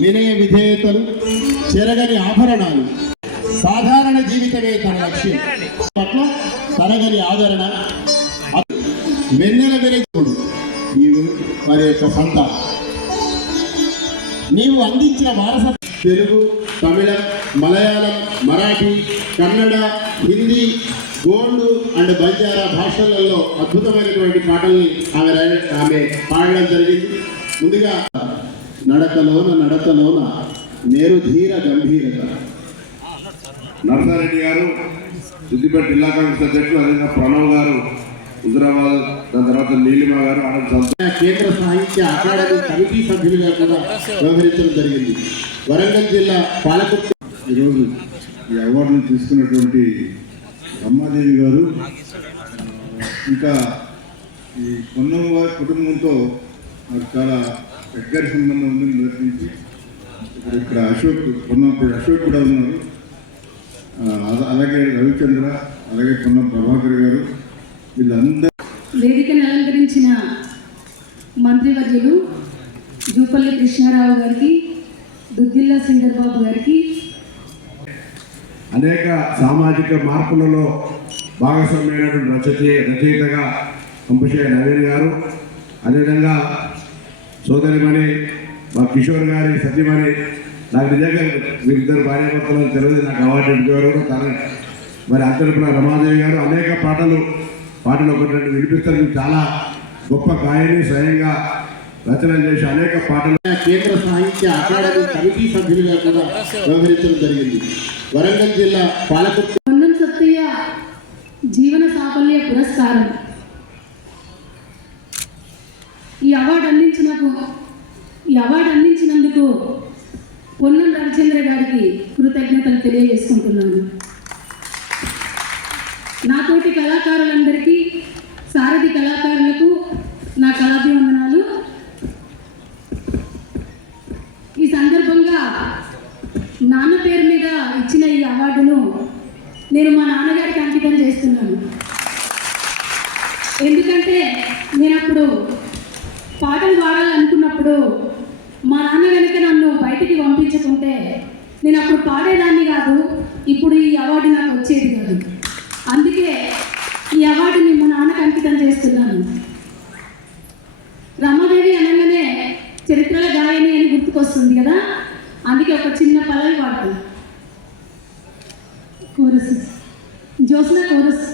వినయ విధేయతలు, చెరగని ఆభరణాలు, సాధారణ జీవితమే తన లక్ష్యం పట్ల తరగని ఆదరణ, వెన్నెల వెలుగుడు మరి యొక్క సంత. నీవు అందించిన వారసత్వం తెలుగు, తమిళం, మలయాళం, మరాఠీ, కన్నడ, హిందీ, గోండు అండ్ బంజారా భాషలలో అద్భుతమైనటువంటి పాటల్ని ఆమె పాడడం జరిగింది. ముందుగా నడకలోన నేరు ధీర గంభీరత. నరసారెడ్డి గారు సిద్దిపేట జిల్లా కాంగ్రెస్ అధ్యక్షులు, అదేవిధంగా ప్రణవ్ గారు హుజరాబాద్, దాని తర్వాత నీలిమ గారు కేంద్ర సాహిత్య అకాడమీ కమిటీ సభ్యులుగా కూడా వ్యవహరించడం జరిగింది. వరంగల్ జిల్లా పాలకుర్తి. ఈరోజు ఈ అవార్డును తీసుకున్నటువంటి రమాదేవి గారు, ఇంకా ఈ పొన్నం వారి కుటుంబంతో నాకు చాలా దగ్గర సంబంధం ఉంది. మొదటి నుంచి ఇక్కడ అశోక్ కూడా ఉన్నారు. అలాగే రవిచంద్ర, అలాగే పొన్నం ప్రభాకర్ గారు, వీళ్ళందరూ వేదికను అలంకరించిన మంత్రివర్యులు జూపల్లి కృష్ణారావు గారికి, దుద్దిల్లా సింగర్ బాబు గారికి, అనేక సామాజిక మార్పులలో భాగస్వామ్యమైనటువంటి రచయితగా కంపశయ్య నవీన్ గారు, అదేవిధంగా సోదరిమణి మా కిషోర్ గారి సత్యమణి, నాకు నిజంగా వీరిద్దరు భార్యాభర్తలు తెలియదు, నాకు అవార్డు ఇచ్చేవారు కూడా తన మరి అంతరిపుల రమాదేవి గారు అనేక పాటలు ఒకటి రెండు వినిపిస్తారు. మీకు చాలా గొప్ప గాయని, స్వయంగా రచన చేసి అనేక పాటలు. కేంద్ర సాహిత్య అకాడమీ కమిటీ సభ్యులుగా కూడా వ్యవహరించడం జరిగింది. వరంగల్ జిల్లా పాలకుర్తి. పొన్నం సత్తయ్య జీవన సాఫల్య పురస్కారం. ఈ అవార్డు అందించినందుకు పొన్నం రవిచంద్ర గారికి కృతజ్ఞతలు తెలియజేసుకుంటున్నాను. నాతోటి కళాకారులందరికీ, సారథి కళాకారులకు నా కళాభివందనాలు. ఈ సందర్భంగా నాన్న పేరు మీద ఇచ్చిన ఈ అవార్డును నేను మా నాన్నగారికి అంకితం చేస్తున్నాను. ఎందుకంటే నేను అప్పుడు పాటలు పాడాలనుకున్నప్పుడు మా నాన్న కనుక నన్ను బయటికి పంపించకుంటే నేను అప్పుడు పాడేదాన్ని కాదు, ఇప్పుడు ఈ అవార్డు నాకు వచ్చేది కాదు. అందుకే ఈ అవార్డుని మా నాన్నకు అంకితం చేస్తున్నాను. రమాదేవి అనగానే చరిత్రల గాయని అని గుర్తుకొస్తుంది కదా, అందుకే ఒక చిన్న పల్లవి పాడతాను. Chorus, Jyotsna chorus.